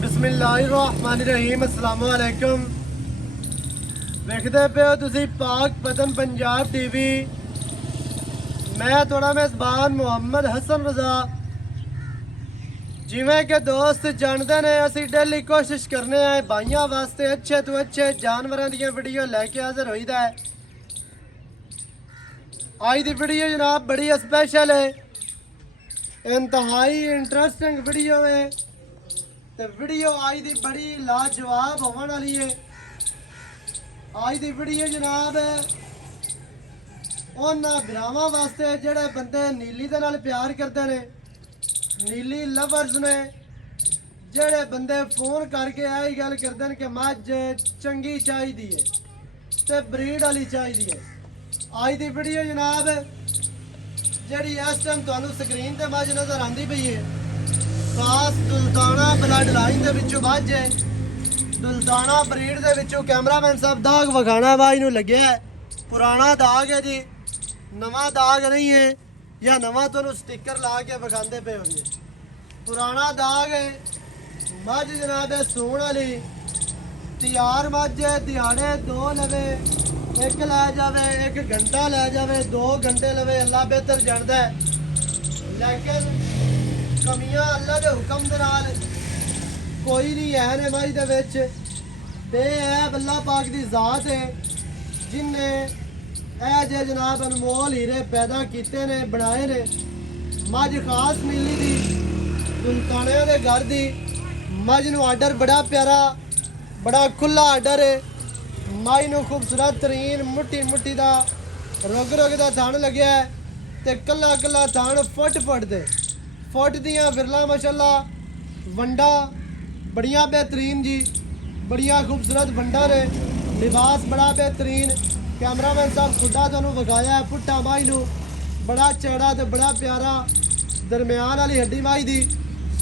बिस्मिल्लाहिर्रहमानिर्रहीम अस्सलाम वालेकुम। ਵੇਖਦੇ ਪਿਓ ਤੁਸੀਂ ਪਾਕ ਪਤਨ ਪੰਜਾਬ ਟੀਵੀ। ਮੈਂ ਤੁਹਾਡਾ ਮੇਜ਼ਬਾਨ ਮੁਹੰਮਦ ਹਸਨ ਰਜ਼ਾ। ਜਿਵੇਂ ਕਿ ਦੋਸਤ ਜਾਣਦੇ ਨੇ ਅਸੀਂ ਡੇਲੀ ਕੋਸ਼ਿਸ਼ ਕਰਨੇ ਆ ਭਾਈਆਂ ਵਾਸਤੇ ਅੱਛੇ ਤੋਂ ਅੱਛੇ ਜਾਨਵਰਾਂ ਦੀਆਂ ਵੀਡੀਓ ਲੈ ਕੇ ਹਾਜ਼ਰ ਹੋਈਦਾ ਹੈ। ਅੱਜ ਦੀ ਵੀਡੀਓ ਜਨਾਬ ਬੜੀ ਸਪੈਸ਼ਲ ਹੈ, इंतहाई इंटरेस्टिंग वीडियो है। तो वीडियो आज दी बड़ी लाजवाब होने वाली है। आज दी वीडियो जनाब उन्हां भरावां वास्ते जिहड़े बंदे नीली दे नाल प्यार करते ने, नीली लवर्स ने, जिहड़े बंदे फोन करके यही गल करते हैं कि मझ चंगी चाहिदी है ते ब्रीड वाली चाहिदी है। आज दी वीडियो जनाब ਜਿਹੜੀ ਇਸ ਟਾਈਮ ਤੁਹਾਨੂੰ ਸਕਰੀਨ ਤੇ ਮੱਝ ਨਜ਼ਰ ਆਉਂਦੀ ਪਈ ਹੈ, ਖਾਸ ਦੁਲਤਾਨਾ ਬਲੱਡ ਲਾਈਨ ਦੇ ਵਿੱਚੋਂ ਮੱਝ ਹੈ। ਦੁਲਤਾਨਾ ਬਰੀਡ ਦੇ ਵਿੱਚੋਂ ਕੈਮਰਾਮੈਨ ਸਾਹਿਬ ਦਾਗ ਵਿਖਾਣਾ ਵਾ ਇਹਨੂੰ ਲੱਗਿਆ ਹੈ। ਪੁਰਾਣਾ ਦਾਗ ਹੈ ਜੀ, ਨਵਾਂ ਦਾਗ ਨਹੀਂ ਹੈ, ਜਾਂ ਨਵਾਂ ਤੁਹਾਨੂੰ ਸਟicker ਲਾ ਕੇ ਵਿਖਾਉਂਦੇ ਪਏ ਹੋਗੇ। ਪੁਰਾਣਾ ਦਾਗ ਹੈ। ਮੱਝ ਜਨਾਬ ਹੈ ਸੂਣ ਵਾਲੀ, ਤਿਆਰ ਮੱਝ ਹੈ। ਦਿਹਾੜੇ ਦੋ ਲਵੇ, एक लै जावे, एक घंटा लै जावे, 2 घंटे लवे, अल्लाह बेहतर जानता है। लेकिन कमियां अल्लाह के हुक्म दे नाल कोई नहीं है ने मझ दे विच। बेऐब अल्लाह पाक दी ज़ात है जिन्ने ए जे जनाब अनमोल हीरे पैदा कीते ने, बनाए ने। मझ खास नीली दी, दुल्ताने दे घर दी मझ नूं आर्डर बड़ा प्यारा, बड़ा खुला आर्डर है। माई नूं खूबसूरत तरीन मुट्ठी मुट्ठी दा रुग रुग दा थण लग्या है ते कल्ला कल्ला थण फुट दे फुट दियां विरला माशाअल्लाह वंडा बड़ियां बेहतरीन जी, बड़ियां खूबसूरत वंडा ने। लिबास बड़ा बेहतरीन, कैमरामैन साहब खुदा तुहानूं विखाया है। पुट्ठा माई नूं बड़ा चौड़ा ते बड़ा प्यारा, दरम्यान वाली हड्डी माई दी,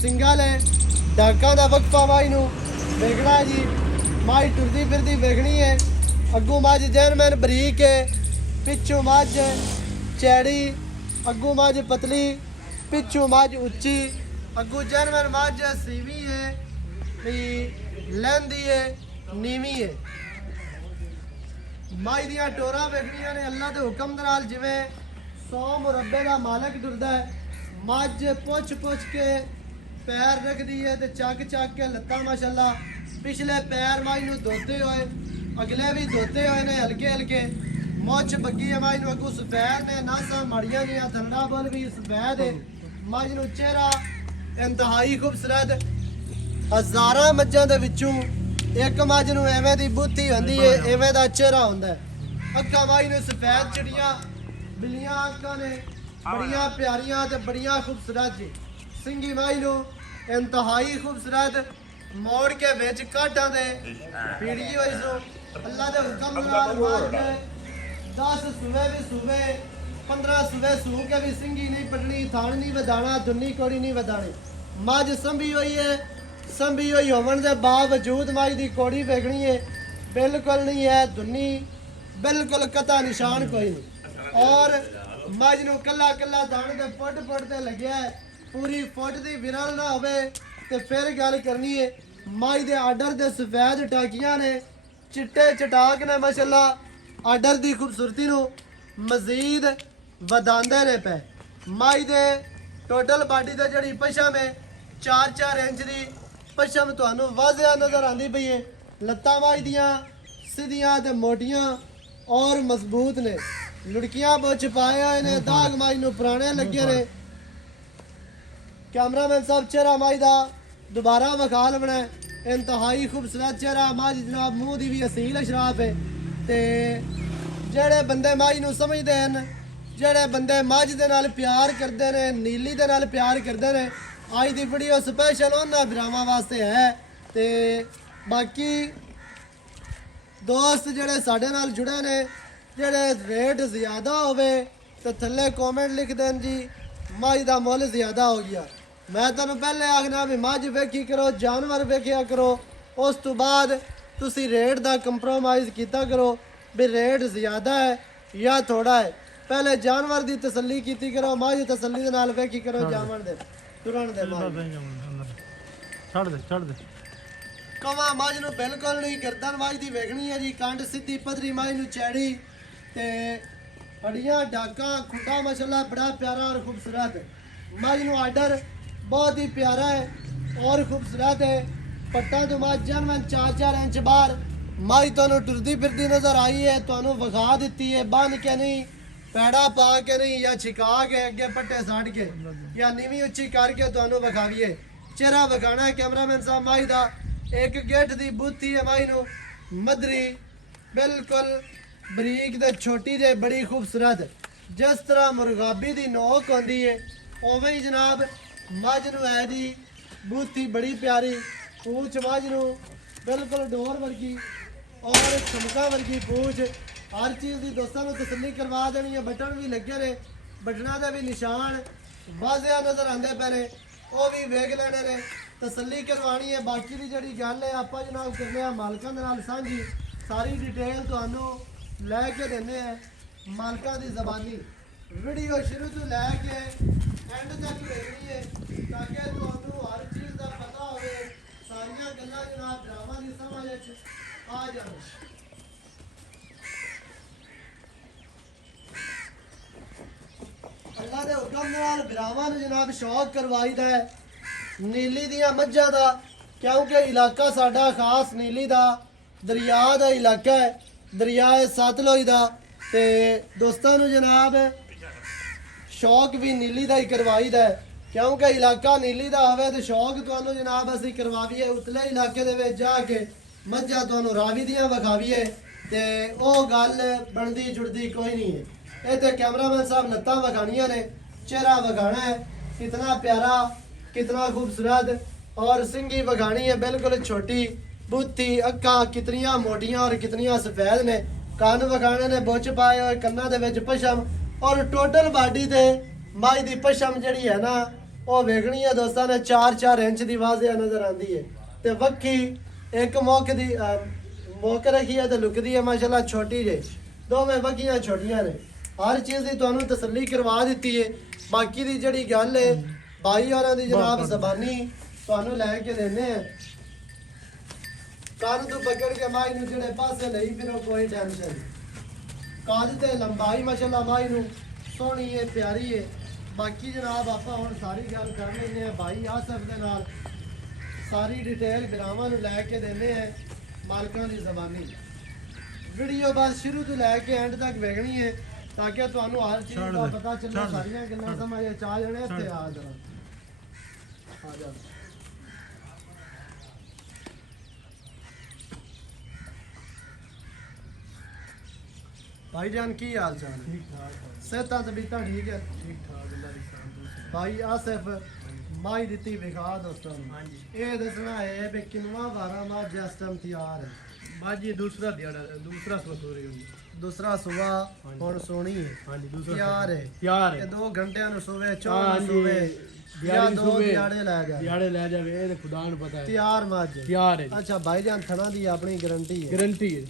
सिंगल है, डाकां दा वक्फा माई नूं वेखना है जी। माई टुरदी फिरदी वेखनी है। अगू मझ जैनमैन बरीक है, पिछू मझ चैड़ी, अगू मझ पतली, पिछू मझ उच्ची। अगू जैनमैन मझ सीवी है, लैंदी है, नीवी है। माई दियां टोरां वेखनियां ने अल्लाह के हुक्म दे नाल, जिवें 100 मुरब्बे का मालक टुरदा है। मझ पुछ पुछ के पैर रखदी है ते चक चक के लत्तां माशाअल्लाह। पिछले पैर माई नूं धोते हुए, अगले भी धोते हुए ने हल्के हल्के। मुछ बग्गी है माई नूं अगू सफेद ने, नासा माड़ियां जियां, थल्ला बल भी सफेद है। मझ नूं चेहरा इंतहाई खूबसूरत। हज़ारां मज्जां दे विचों एक मझ नूं एवें दी बुत्ती हुंदी है, एवें दा चेहरा हुंदा है। अक्खां माई नूं सफेद चिड़ियां बिल्लियां अक्खां ने, बड़ियां प्यारियां ते बड़ियां खूबसूरत जी। सिंगी माई नूं इंतहाई खूबसूरत मोड़ के बेच काटा दे पीड़ी हुई सो अल्लाह दे हुक्म नाल मार के 10 सुबह भी सुबह 15 सुबह सू के भी सिंगी नहीं पटनी, थान नहीं वधाना, दुन्नी कोड़ी नहीं वधानी। मझ संभी हुई है। संभी हुई होवन दे बावजूद माई दी कोड़ी वेखनी है बिल्कुल नहीं है, दुन्नी बिल्कुल कता निशान कोई नहीं। और मझ नूं कल्ला कल्ला थान दे फुट फुट ते लग्या है। पूरी फुट दी विरल ना होवे ते फिर गल करनी है। माई दे आर्डर दे सफेद टाकियां ने, चिट्टे चटाक ने माशाअल्लाह। आर्डर दी खूबसूरती नूं मजीद वधांदे ने पे। माई दे टोटल बाडी ते जड़ी पशम है 4-4 इंच दी पशम तुहानूं वाज़िया नज़र आंदी पई है। लत्तां माई दियां सीधियां ते मोटियां और मजबूत ने। लुड़कियां बुछ पाए हुए ने, दाग माई नूं पुराने लगे ने। कैमरामैन साहब चेहरा माई दा दोबारा विखा लवना है। इंतहाई खूबसूरत चेहरा मझ जनाब, मूँह दी भी असील अशराफ है। ते जेड़े बंदे मझ नूं समझदे हन, जेड़े बंदे मझ दे नाल प्यार करदे ने, नीली दे नाल प्यार करदे ने, अज दी वीडियो स्पैशल उन्हां भरावां वास्ते है। ते बाकी दोस्त जेड़े साडे नाल जुड़े ने, जेड़े रेट ज़्यादा होवे ते थल्ले कॉमेंट लिख देन जी मझ दा मुੱਲ ज़्यादा हो गया। मैं तुहानूं पहले आखना भी मझ वेखी करो, जानवर वेखिया करो, उस तो बाद तुसी रेट दा कंप्रोमाइज़ कीता करो भी रेट ज़्यादा है या थोड़ा है। पहले जानवर दी तसल्ली कीती करो, मझ तसल्ली दे नाल वेखी करो जानवर दे तुरन दे मार। छड़ दे ਕਵਾ ਮੱਝ ਨੂੰ ਬਿਲਕੁਲ ਨਹੀਂ, ਗਰਦਨ ਮੱਝ ਦੀ ਵੇਖਣੀ ਹੈ ਜੀ, ਕੰਡ ਸਿੱਧੀ ਪੱਧਰੀ ਮੱਝ ਨੂੰ ਚੈੜੀ ਤੇ ਹੱਡੀਆਂ ਡਾਕਾਂ ਖੁੱਡਾ ਮਾਸ਼ਾਅੱਲਾ ਬੜਾ ਪਿਆਰਾ ਔਰ ਖੂਬਸੂਰਤ ਮੱਝ ਨੂੰ ਆਰਡਰ बहुत ही प्यारा है और खूबसूरत है। पट्टा तो मझ जनवन 4-4 इंच बाहर मझ तुहानू टुरदी फिरदी नजर आई है, तुहानू विखा दी है, बन के नहीं, पैड़ा पा के नहीं, या छिका के अगे पट्टे साड़ के या नीवी उच्ची करके तुहानू विखावीए। चेहरा विखाना है कैमरामैन साहब मझ दा, एक गिठ दी बुत्ती है मझ नू मदरी बिल्कुल बरीक ते छोटी जे बड़ी खूबसूरत, जिस तरह मुर्गाबी दी नोक होंदी है उवें ही जनाब मझ नू है जी बूथी बड़ी प्यारी, पूछ मझ नू बिल्कुल डोर वर्गी और चमका वर्गी पूछ, हर चीज़ की दोस्तों को तसल्ली करवा देनी है। बटन भी लगे ने, बटना के भी निशान वाजिया नज़र आते पे ने, वो भी वेख लेने ने, तसल्ली करवानी है। बाकी की जी गल है आप जनाब करने मालकों के नाल सांझी, सारी डिटेल तुहानू लैके देने हैं मालकों की ज़बानी। वीडियो शुरू तो लैके एंड तक देखनी है ताकि तुहानू हर चीज़ का पता हो, सारिया गल्लां जनाब ड्रामा की समझ आ जाए। अल्लाह के हुक्म नाल बिरावां नूं जनाब शौक करवाईदा है नीली दियां मज्जां दा, क्योंकि इलाका साडा खास नीली दा दरिया दा इलाका है, दरिया है सतलुज दा, ते दोस्तां नूं जनाब शौक भी नीली का ही करवाईदा है, क्योंकि इलाका नीली का होवे तो शौक तुहानू जनाब असीं करवावीए उतले इलाके दे विच जाके मज्जां तुहानू रावी दियां विखावीए ते ओह गल बनदी जुड़दी कोई नहीं है। ये तो कैमरामैन साहब लत्तां विखाणियां ने, चेहरा विखाना है कितना प्यारा कितना खूबसूरत और सिंगी विखानी है बिल्कुल छोटी, बुत्ती अक्खां कितनियां मोटियां और कितनियां सफेद ने, कन्न विखाने ने बुच पाए और कन्नां दे विच पशम और टोटल बाडी ते मझ दी पशम जड़ी है ना वो वेखनी है दोस्तों ने 4-4 इंच की वाजिया नजर आती है, ते वक्खी एक मुख दी मुख रखी है तो लुकदी है माशाल्लाह छोटी जे, दोवें वक्खियां छोटियां ने, हर चीज़ की तुहानू तसल्ली करवा दी है। बाकी दी जड़ी गल है भाई और दी जनाब ज़बानी तुहानू लैके देने हैं, कान तो पकड़ के माई नू जेड़े पासे लई फिरो कोई टेंशन नहीं। काद ते लंबाई माशाल्लाह माई नू सोहनी है प्यारी है। बाकी जनाब आप हुण सारी गल कर लेंगे हैं भाई आसफ दे नाल, सारी डिटेल बिरावां नू लैके देने हैं मालकां दी ज़बानी। वीडियो बस शुरू तो लैके एंड तक वेखनी है ताकि तुहानू हर चीज़ का पता चले, सारियां गल्लां समझ आ जाने। इत्थे आ जरा आ जा भाईजान की हाल चाल है? ठीक ठाक सेहतां तबीयतां ठीक है? ठीक ठाक अल्लाह दी शान भाई आसिफ माई दित्ती विखा दोस्तों नूं। हाँ जी। ये दसना है भी किनवा वारा मां जिस टाइम तैयार है, बाजी दूसरा दिहाड़ा दूसरा सुबह सो रही होगी। दूसरा सुबह हाँ जी। हुण सोनी है, हाँ जी दूसरा तैयार है, तैयार ये है 2 घंटिਆਂ ਨੂੰ सोवे 4 हाँ ਨੂੰ जी सोवे या दिहाड़ी 2 सुबह दिहाड़े लै जा दिहाड़े ले जावे ये खुदा ਨੂੰ पता है तैयार मੱਝ तैयार है अच्छा भाईजान थना दी अपनी गारंटी है, गारंटी है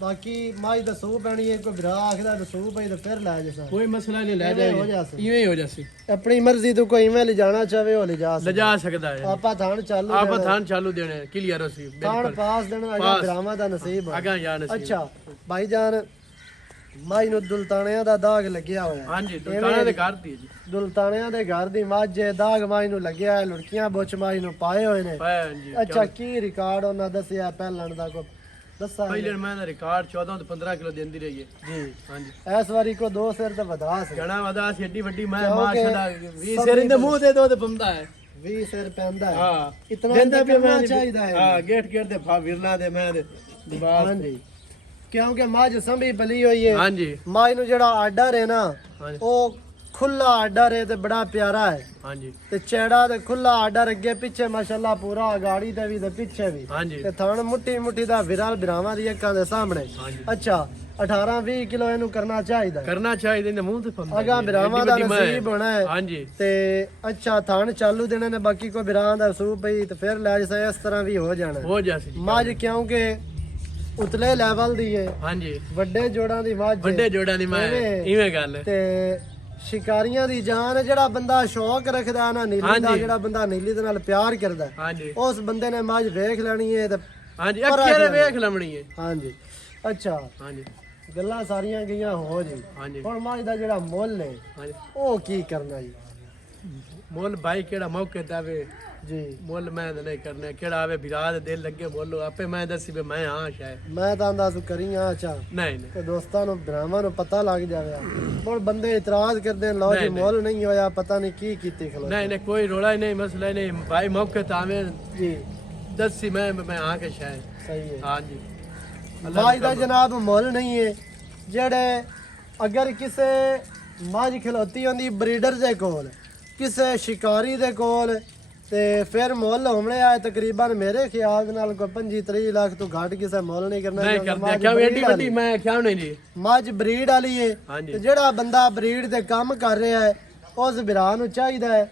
बाकी मੱਝ दसो पैनी है, कोई भरा आखदा दसो भाई तो फिर लै जा कोई मसला नहीं ले इवें हो जाए जासी। इवें ही हो जासी अपनी मर्जी तो कोई इवें ले जाना चाहे वो ले जा ले जा सकदा है आपा थान चालू आप देना। थान चालू देने क्लियर होसी थान बिल्कुल पास देना अगा पास। ब्राह्मण दा नसीब है। आगा या नसीब अच्छा भाईजान ਮਾਈ ਨੂੰ ਦੁਲਤਾਣਿਆਂ ਦਾ ਦਾਗ ਲੱਗਿਆ ਹੋਇਆ हाँ जी दुकाना दे घर दी जी ਦੁਲਤਾਣਿਆਂ ਦੇ ਘਰ ਦੀ ਮੱਝ ਹੈ, ਦਾਗ ਮਾਈ ਨੂੰ ਲੱਗਿਆ ਹੈ, ਲੁੜਕੀਆਂ ਬੁੱਚ ਮਾਈ ਨੂੰ ਪਾਏ ਹੋਏ ਨੇ। हाँ जी ਅੱਛਾ ਕੀ ਰਿਕਾਰਡ ਉਹਨਾਂ ਦੱਸਿਆ ਪਹਿਲਣ ਦਾ ਕੋ ਦੱਸਾ पहले मैं रिकॉर्ड 14 तो 15 किलो देंदी रही है ਜੀ हाँ जी ਇਸ ਵਾਰੀ ਕੋ 2 ਸਿਰ ਤੇ ਵਧਾ ਸੀ, गणा वदा सी एडी वड्डी मैं क्योंकि माशाल्लाह 20 सब सिर भी दे मुंह दे दो ते बंदा है 20 ਸਿਰ ਪੈਂਦਾ ਹੈ। हाँ इतना देंदा तो पे करना मैं चाहिदा है। हाँ गेट गेट दे फा विरला दे मैं दे बास ਹਾਂਜੀ ਕਿਉਂਕਿ ਮੱਝ ਸੰਭੀ ਬਲੀ ਹੋਈ ਹੈ। हाँ जी ਮੱਝ ਨੂੰ ਜਿਹੜਾ ਆਰਡਰ ਹੈ ਨਾ हाँ जी ਉਹ ਖੁੱਲਾ ਆਰਡਰ ਹੈ ਤੇ ਬੜਾ ਪਿਆਰਾ ਹੈ, हाँ जी ਤੇ ਚੈੜਾ ਤੇ ਖੁੱਲਾ ਆਰਡਰ ਅੱਗੇ ਪਿੱਛੇ ਮਾਸ਼ਾਅੱਲਾ ਪੂਰਾ ਗਾੜੀ ਤੇ ਵੀ ਤੇ ਪਿੱਛੇ ਵੀ, हाँ जी ਤੇ ਥਣ ਮੁੱਠੀ ਮੁੱਠੀ ਦਾ ਵਿਰਲ ਬਿਰਾਵਾਂ ਦੀ ਅੱਖਾਂ ਦੇ ਸਾਹਮਣੇ। हाँ जी ਅੱਛਾ 18-20 ਕਿਲੋ ਇਹਨੂੰ ਕਰਨਾ ਚਾਹੀਦਾ ਹੈ। करना चाहिए इन्हें मुंह ते फंदा ਅਗਾ ਬਿਰਾਵਾਂ ਦਾ ਨਸੀਬ ਹੋਣਾ ਹੈ हाँ जी ਤੇ ਅੱਛਾ ਥਣ ਚਾਲੂ ਦੇਣੇ ਨੇ, ਬਾਕੀ ਕੋਈ ਬਿਰਾਂ ਦਾ ਸੂਪ ਪਈ ਤੇ ਫਿਰ ਲੈ ਜਾ ਇਸ ਤਰ੍ਹਾਂ ਵੀ ਹੋ ਜਾਣਾ। हो जासी ਮੱਝ ਕਿਉਂਕਿ ਉਤਲੇ ਲੈਵਲ ਦੀ ਹੈ, हाँ जी ਵੱਡੇ ਜੋੜਾਂ ਦੀ ਮੱਝ ਹੈ, ਵੱਡੇ ਜੋੜਾਂ ਦੀ ਮੈਂ ਇਵੇਂ- ਇਵੇਂ ਗੱਲ ਹੈ ਤੇ ਸ਼ਿਕਾਰੀਆਂ ਦੀ ਜਾਨ ਹੈ। ਜਿਹੜਾ ਬੰਦਾ ਸ਼ੌਕ ਰੱਖਦਾ ਨਾ ਨੀਲੀ ਦਾ, ਹਾਂਜੀ। ਜਿਹੜਾ ਬੰਦਾ ਨੀਲੀ ਦੇ ਨਾਲ ਪਿਆਰ ਕਰਦਾ हाँ जी ਉਸ ਬੰਦੇ ਨੇ ਮੱਝ ਵੇਖ ਲੈਣੀ ਹੈ ਤੇ ਹਾਂਜੀ ਪਰ ਅੱਖੇ ਦੇ ਰੱਖ ਵੇਖ ਲਮਣੀ ਹੈ ਹਾਂਜੀ ਅੱਛਾ ਹਾਂਜੀ ਗੱਲਾਂ ਸਾਰੀਆਂ ਗਈਆਂ ਹੋ ਜੀ ਹਾਂਜੀ ਹੁਣ ਮੱਝ ਦਾ ਜਿਹੜਾ ਮੁੱਲ ਹੈ ਹਾਂਜੀ ਉਹ ਕੀ ਕਰਨਾ ਜੀ ਮੁੱਲ ਬਾਈ ਕਿਹੜਾ ਮੌਕੇ ਤੇ ਆਵੇ ਜੀ ਮੁੱਲ ਮੈਂ ਤਾਂ ਨਹੀਂ ਕਰਨਾ ਕਿਹੜਾ ਆਵੇ ਵਿਰਾਦ ਦਿਲ ਲੱਗੇ ਮੁੱਲ ਆਪੇ ਮੈਂ ਦੱਸੀ ਵੀ ਮੈਂ ਹਾਂ ਸ਼ਾਇਦ ਮੈਂ ਤਾਂ ਅੰਦਾਜ਼ ਕਰੀ ਆ ਅੱਛਾ ਨਹੀਂ ਨਹੀਂ ਤੇ ਦੋਸਤਾਂ ਨੂੰ ਭਰਾਵਾਂ ਨੂੰ ਪਤਾ ਲੱਗ ਜਾਵੇ ਹੁਣ ਬੰਦੇ ਇਤਰਾਜ਼ ਕਰਦੇ ਨੇ ਲਓ ਜੀ ਨਹੀਂ, ਨਹੀਂ। ਮੁੱਲ ਨਹੀਂ ਹੋਇਆ ਪਤਾ ਨਹੀਂ ਕੀ ਕੀਤੀ ਖਲੋ ਨਹੀਂ ਨਹੀਂ ਕੋਈ ਰੋਲਾ ਹੀ ਨਹੀਂ ਮਸਲਾ ਹੀ ਨਹੀਂ ਭਾਈ ਮੌਕੇ ਤੇ ਆਵੇ ਜੀ ਦੱਸੀ ਮੈਂ ਹਾਂ ਕੇ ਸ਼ਾਇਦ ਸਹੀ ਹੈ ਹਾਂਜੀ ਮੱਝ ਦਾ ਜਨਾਬ ਮੁੱਲ ਨਹੀਂ ਹੈ ਜਿਹੜੇ ਅਗਰ ਕਿਸੇ ਮੱਝ ਖਲੋਤੀ ਹੁੰਦੀ ਬਰੀਡਰ ਦੇ ਕੋਲ ਕਿਸੇ ਸ਼ਿਕਾਰੀ ਦੇ ਕੋਲ ਤੇ ਫਿਰ ਮੁੱਲ ਹੋਣੇ ਆ ਤਕਰੀਬਨ ਮੇਰੇ ਖਿਆਲ ਦੇ ਨਾਲ ਕੋਈ 25-30 ਲੱਖ ਤੋਂ ਘੱਟ ਕਿਸੇ ਮੁੱਲ ਨਹੀਂ ਕਰਨਾ ਨਹੀਂ ਚਾਹੁੰਦਾ। ਕਰਦੇ ਮੱਝ ਕਿਉਂ breed ਏਡੀ ਵਾਲੀ। ਵੱਡੀ ਮੈਂ ਕਿਉਂ ਨਹੀਂ ਜੀ ਮੱਝ ਬਰੀਡ ਵਾਲੀ ਏ ਹਾਂਜੀ ਤੇ ਜਿਹੜਾ ਬੰਦਾ ਬਰੀਡ ਦੇ ਕੰਮ ਕਰ ਰਿਹਾ ਹੈ ਉਸ ਵਿਰਾ ਨੂੰ ਚਾਹੀਦਾ ਹੈ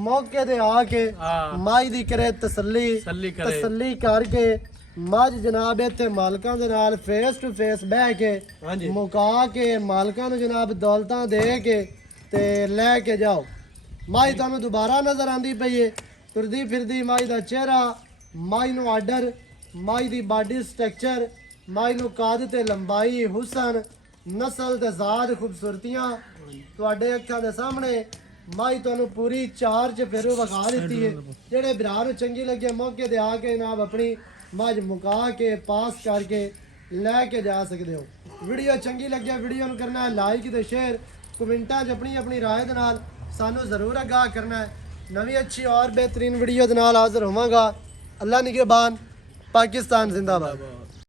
ਮੌਕੇ ਤੇ ਆ ਕੇ ਹਾਂ ਮੱਝ ਦੀ ਕਰੇ ਤਸੱਲੀ ਸੱਲੀ ਕਰੇ ਤਸੱਲੀ ਕਰਕੇ ਮੱਝ ਜਨਾਬ ਇੱਥੇ ਮਾਲਕਾਂ ਦੇ ਨਾਲ ਫੇਸ ਟੂ ਫੇਸ ਬਹਿ ਕੇ ਹਾਂਜੀ ਮੁਕਾ ਕੇ ਮਾਲਕਾਂ ਨੂੰ ਜਨਾਬ ਦੌਲਤਾਂ ਦੇ ਕੇ ਤੇ ਲੈ ਕੇ ਜਾਓ ਮੱਝ ਤੁਹਾਨੂੰ ਦੁਬਾਰਾ ਨਜ਼ਰ ਆਂਦੀ ਪਈ ਏ ਤੁਰਦੀ ਫਿਰਦੀ ਮੱਝ ਦਾ ਚਿਹਰਾ ਮੱਝ ਨੂੰ ਆਰਡਰ ਮੱਝ ਦੀ ਬਾਡੀ ਸਟਰਕਚਰ ਮੱਝ ਨੂੰ ਕੱਦ ਤੇ ਲੰਬਾਈ ਹੁਸਨ ਨਸਲ ਤੇ ਜ਼ਾਤ ਖੂਬਸੂਰਤੀਆਂ ਤੁਹਾਡੇ ਅੱਖਾਂ ਦੇ ਸਾਹਮਣੇ ਮੱਝ ਤੁਹਾਨੂੰ ਪੂਰੀ ਚਾਰ ਚ ਫੇਰੂ ਵਿਖਾ ਦਿੱਤੀ ਹੈ ਜਿਹੜੇ ਭਰਾ ਨੂੰ ਚੰਗੀ ਲੱਗੇ ਮੌਕੇ ਤੇ ਆ ਕੇ ਜਨਾਬ ਆਪਣੀ ਮੱਝ ਮੁਕਾ ਕੇ ਪਾਸ ਕਰਕੇ ਲੈ ਕੇ ਜਾ ਸਕਦੇ ਹੋ ਵੀਡੀਓ ਚੰਗੀ ਲੱਗਿਆ ਵੀਡੀਓ ਨੂੰ ਕਰਨਾ ਹੈ ਲਾਈਕ ਤੇ ਸ਼ੇਅਰ ਕਮੈਂਟਾਂ 'ਚ ਆਪਣੀ ਆਪਣੀ ਰਾਏ ਦੇ ਨਾਲ ਸਾਨੂੰ ਜ਼ਰੂਰ ਆਗਾਹ ਕਰਨਾ ਹੈ ਨਵੀਂ ਅੱਛੀ ਔਰ ਬਿਹਤਰੀਨ ਵੀਡੀਓ ਦੇ ਨਾਲ ਹਾਜ਼ਰ ਹੋਵਾਂਗਾ ਅੱਲਾ ਨਿਗਹਿਬਾਨ ਪਾਕਿਸਤਾਨ ਜ਼ਿੰਦਾਬਾਦ